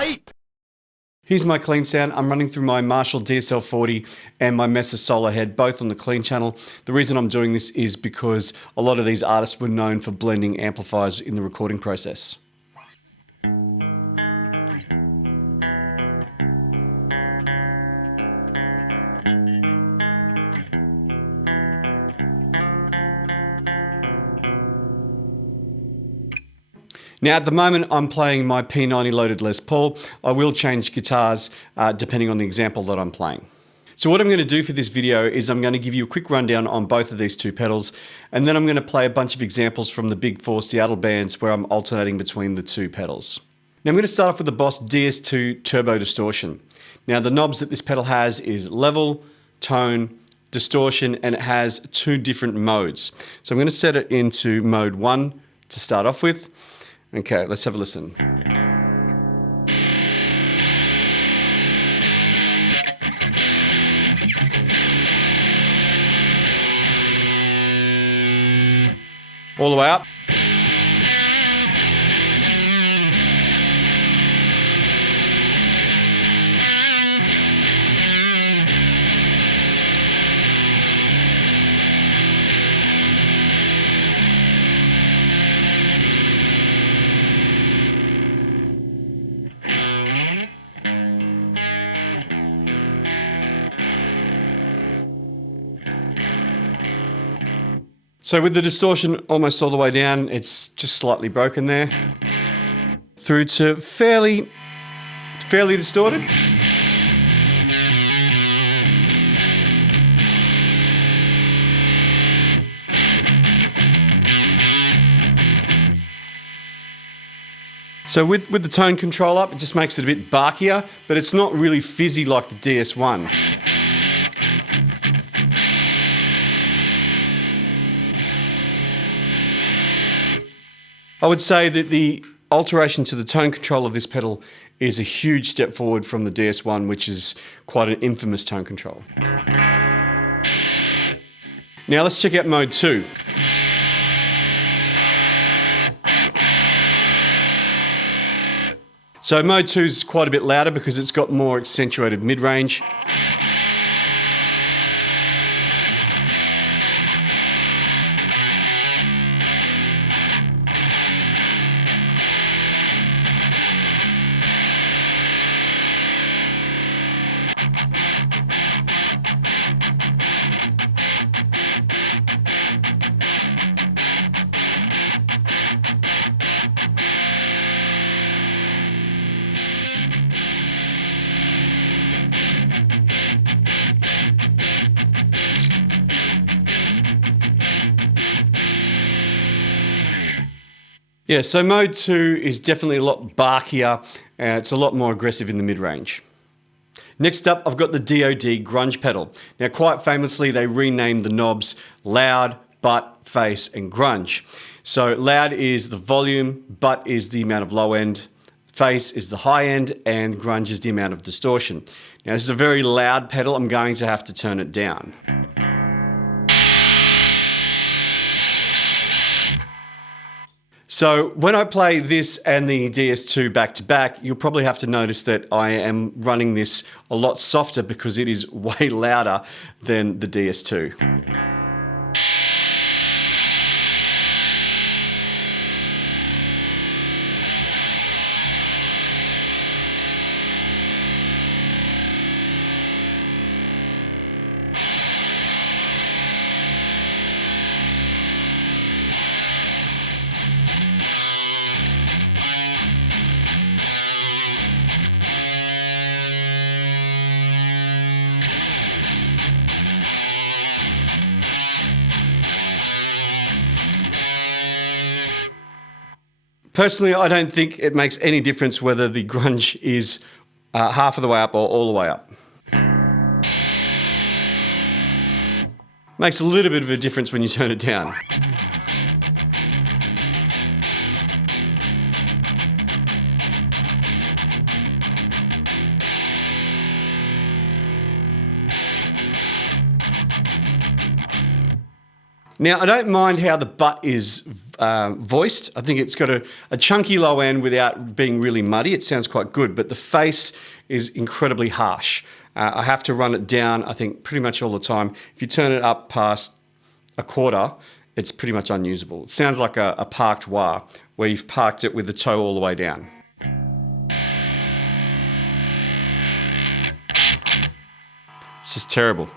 pipe. Here's my clean sound. I'm running through my Marshall DSL-40 and my Mesa Solar Head, both on the clean channel. The reason I'm doing this is because a lot of these artists were known for blending amplifiers in the recording process. Now at the moment I'm playing my P90 loaded Les Paul. I will change guitars depending on the example that I'm playing. So what I'm going to do for this video is I'm going to give you a quick rundown on both of these two pedals, and then I'm going to play a bunch of examples from the big four Seattle bands where I'm alternating between the two pedals. Now I'm going to start off with the Boss DS-2 Turbo Distortion. Now the knobs that this pedal has is level, tone, distortion, and it has two different modes. So I'm going to set it into mode 1 to start off with. Okay, let's have a listen. All the way up. So with the distortion almost all the way down, it's just slightly broken there. Through to fairly distorted. So with the tone control up, it just makes it a bit barkier, but it's not really fizzy like the DS1. I would say that the alteration to the tone control of this pedal is a huge step forward from the DS1, which is quite an infamous tone control. Now let's check out mode 2. So mode 2 is quite a bit louder because it's got more accentuated mid-range. Yeah, so mode 2 is definitely a lot barkier, it's a lot more aggressive in the mid-range. Next up, I've got the DOD Grunge pedal. Now quite famously, they renamed the knobs Loud, Butt, Face, and Grunge. So loud is the volume, butt is the amount of low end, face is the high end, and grunge is the amount of distortion. Now this is a very loud pedal, I'm going to have to turn it down. So when I play this and the DS2 back to back, you'll probably have to notice that I am running this a lot softer because it is way louder than the DS2. Personally, I don't think it makes any difference whether the grunge is half of the way up or all the way up. Makes a little bit of a difference when you turn it down. Now, I don't mind how the butt is voiced. I think it's got a chunky low end without being really muddy. It sounds quite good, but the face is incredibly harsh. I have to run it down, I think, pretty much all the time. If you turn it up past a quarter, it's pretty much unusable. It sounds like a parked wah, where you've parked it with the toe all the way down. It's just terrible.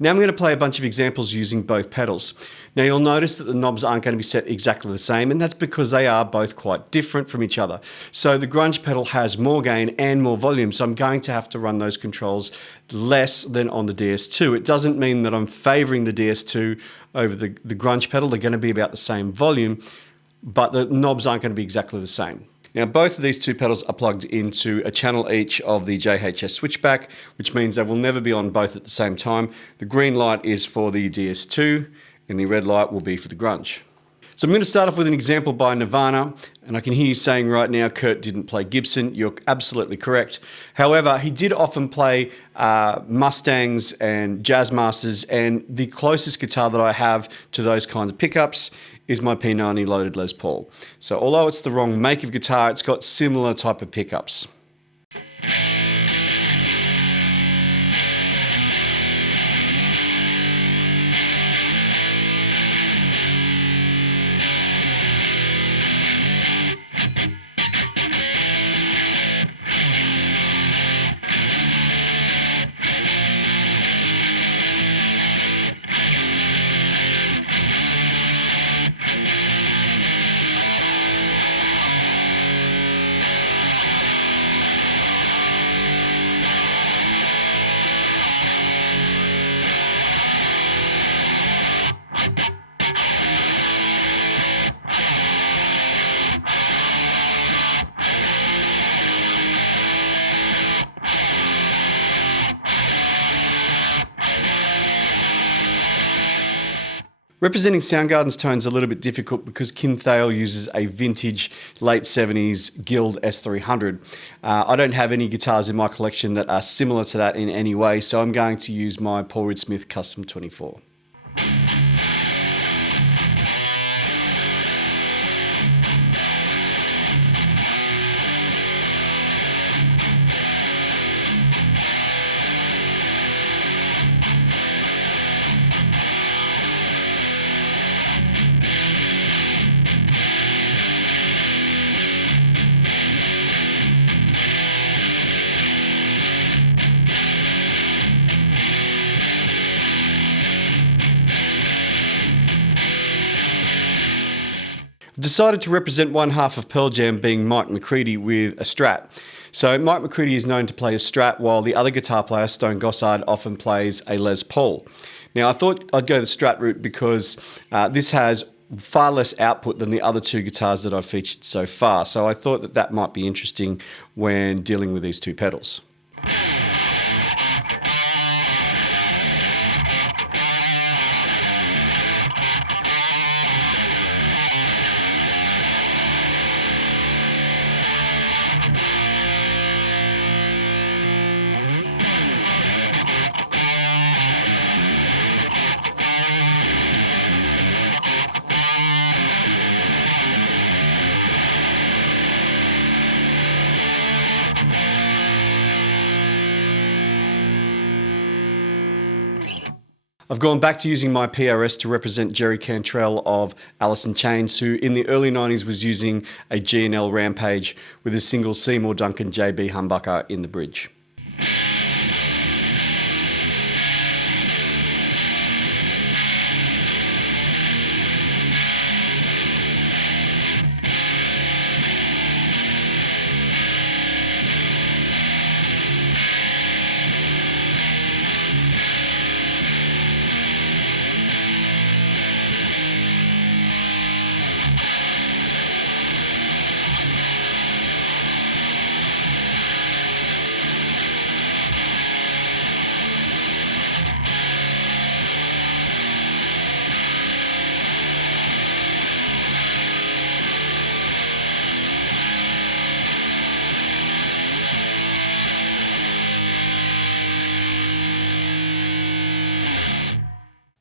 Now I'm going to play a bunch of examples using both pedals. Now you'll notice that the knobs aren't going to be set exactly the same, and that's because they are both quite different from each other. So the Grunge pedal has more gain and more volume, so I'm going to have to run those controls less than on the DS2. It doesn't mean that I'm favoring the DS2 over the Grunge pedal. They're going to be about the same volume, but the knobs aren't going to be exactly the same. Now, both of these two pedals are plugged into a channel each of the JHS switchback, which means they will never be on both at the same time. The green light is for the DS2, and the red light will be for the Grunge. So I'm going to start off with an example by Nirvana, and I can hear you saying right now, Kurt didn't play Gibson. You're absolutely correct. However, he did often play Mustangs and Jazzmasters, and the closest guitar that I have to those kinds of pickups is my P90 loaded Les Paul. So although it's the wrong make of guitar, it's got similar type of pickups. Representing Soundgarden's tone is a little bit difficult because Kim Thayil uses a vintage late 70s Guild S300. I don't have any guitars in my collection that are similar to that in any way, so I'm going to use my Paul Reed Smith Custom 24. Decided to represent one half of Pearl Jam being Mike McCready with a Strat. So Mike McCready is known to play a Strat, while the other guitar player, Stone Gossard, often plays a Les Paul. Now I thought I'd go the Strat route because this has far less output than the other two guitars that I've featured so far. So I thought that that might be interesting when dealing with these two pedals. I've gone back to using my PRS to represent Jerry Cantrell of Alice in Chains, who in the early 90s was using a G&L Rampage with a single Seymour Duncan JB humbucker in the bridge.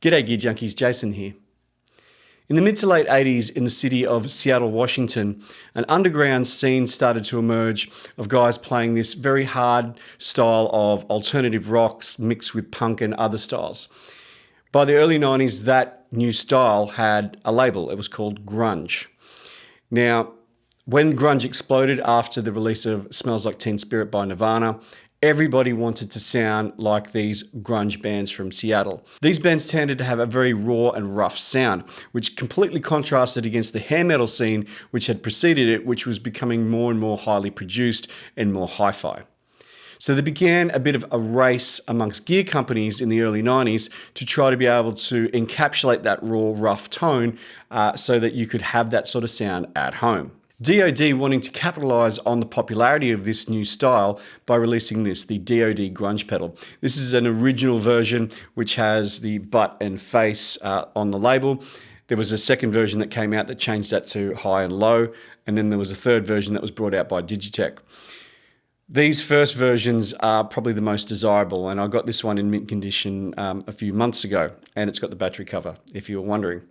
G'day Gear Junkies, Jason here. In the mid to late 80s in the city of Seattle, Washington, an underground scene started to emerge of guys playing this very hard style of alternative rocks mixed with punk and other styles. By the early 90s, that new style had a label. It was called grunge. Now, when grunge exploded after the release of Smells Like Teen Spirit by Nirvana, everybody wanted to sound like these grunge bands from Seattle. These bands tended to have a very raw and rough sound, which completely contrasted against the hair metal scene which had preceded it, which was becoming more and more highly produced and more hi-fi. So there began a bit of a race amongst gear companies in the early 90s to try to be able to encapsulate that raw, rough tone so that you could have that sort of sound at home. DOD wanting to capitalize on the popularity of this new style by releasing this, the DOD Grunge pedal. This is an original version which has the butt and face on the label. There was a second version that came out that changed that to high and low, and then there was a third version that was brought out by Digitech. These first versions are probably the most desirable, and I got this one in mint condition a few months ago, and it's got the battery cover, if you were wondering.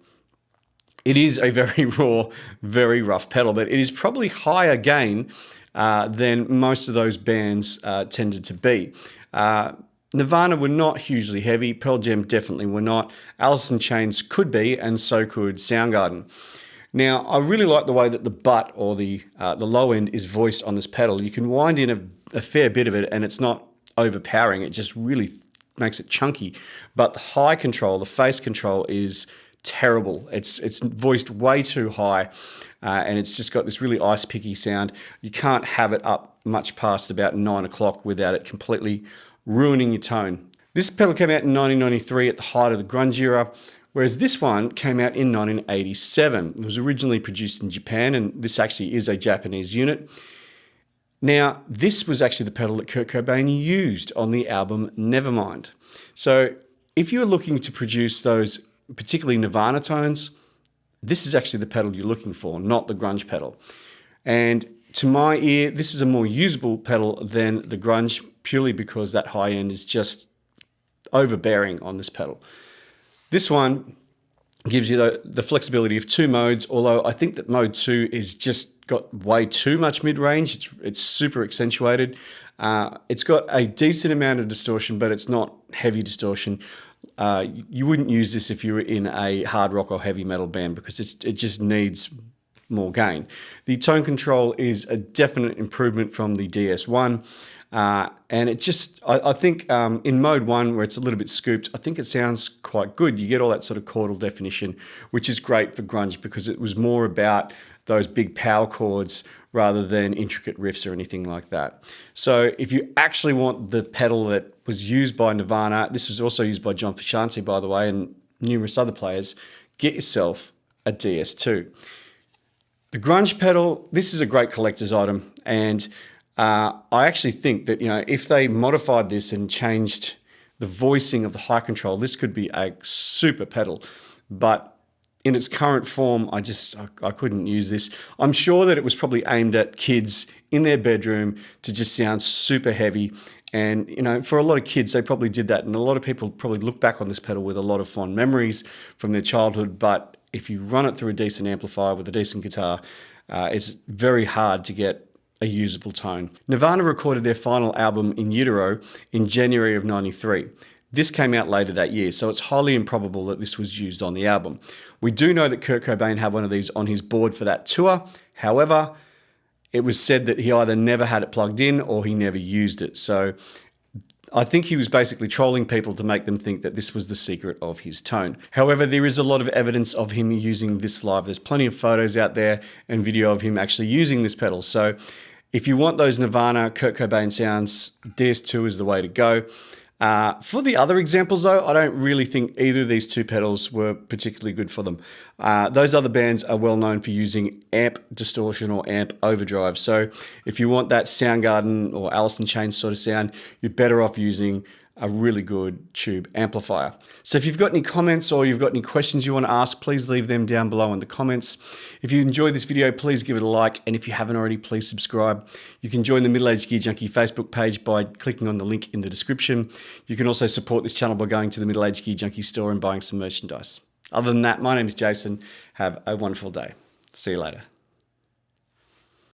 It is a very raw, very rough pedal, but it is probably higher gain than most of those bands tended to be. Nirvana were not hugely heavy. Pearl Jam definitely were not. Alice in Chains could be, and so could Soundgarden. Now, I really like the way that the butt or the low end is voiced on this pedal. You can wind in a fair bit of it, and it's not overpowering. It just really makes it chunky. But the high control, the face control, is terrible. It's voiced way too high, and it's just got this really ice picky sound. You can't have it up much past about 9 o'clock without it completely ruining your tone. This pedal came out in 1993 at the height of the grunge era, whereas this one came out in 1987. It was originally produced in Japan, and this actually is a Japanese unit. Now, this was actually the pedal that Kurt Cobain used on the album Nevermind. So if you're looking to produce those particularly Nirvana tones, this is actually the pedal you're looking for, not the grunge pedal. And to my ear, this is a more usable pedal than the grunge, purely because that high end is just overbearing on this pedal. This one gives you the flexibility of 2 modes, although I think that mode 2 is just got way too much mid-range. It's super accentuated. It's got a decent amount of distortion, but it's not heavy distortion. You wouldn't use this if you were in a hard rock or heavy metal band because it just needs more gain. The tone control is a definite improvement from the DS1. And it just, I think in mode 1 where it's a little bit scooped, I think it sounds quite good. You get all that sort of chordal definition, which is great for grunge because it was more about those big power chords rather than intricate riffs or anything like that. So if you actually want the pedal that was used by Nirvana, this was also used by John Frusciante, by the way, and numerous other players, get yourself a DS2. The grunge pedal, this is a great collector's item, and I actually think that, if they modified this and changed the voicing of the high control, this could be a super pedal. But in its current form, I couldn't use this. I'm sure that it was probably aimed at kids in their bedroom to just sound super heavy. And, for a lot of kids, they probably did that. And a lot of people probably look back on this pedal with a lot of fond memories from their childhood. But if you run it through a decent amplifier with a decent guitar, it's very hard to get a usable tone. Nirvana recorded their final album In Utero in January of '93. This came out later that year, so it's highly improbable that this was used on the album. We do know that Kurt Cobain had one of these on his board for that tour. However, it was said that he either never had it plugged in or he never used it. So I think he was basically trolling people to make them think that this was the secret of his tone. However, there is a lot of evidence of him using this live. There's plenty of photos out there and video of him actually using this pedal. So if you want those Nirvana Kurt Cobain sounds, DS2 is the way to go. For the other examples, though, I don't really think either of these two pedals were particularly good for them. Those other bands are well known for using amp distortion or amp overdrive. So if you want that Soundgarden or Alice in Chains sort of sound, you're better off using a really good tube amplifier. So if you've got any comments or you've got any questions you want to ask, please leave them down below in the comments. If you enjoyed this video, please give it a like. And if you haven't already, please subscribe. You can join the Middle Aged Gear Junkie Facebook page by clicking on the link in the description. You can also support this channel by going to the Middle Aged Gear Junkie store and buying some merchandise. Other than that, my name is Jason. Have a wonderful day. See you later.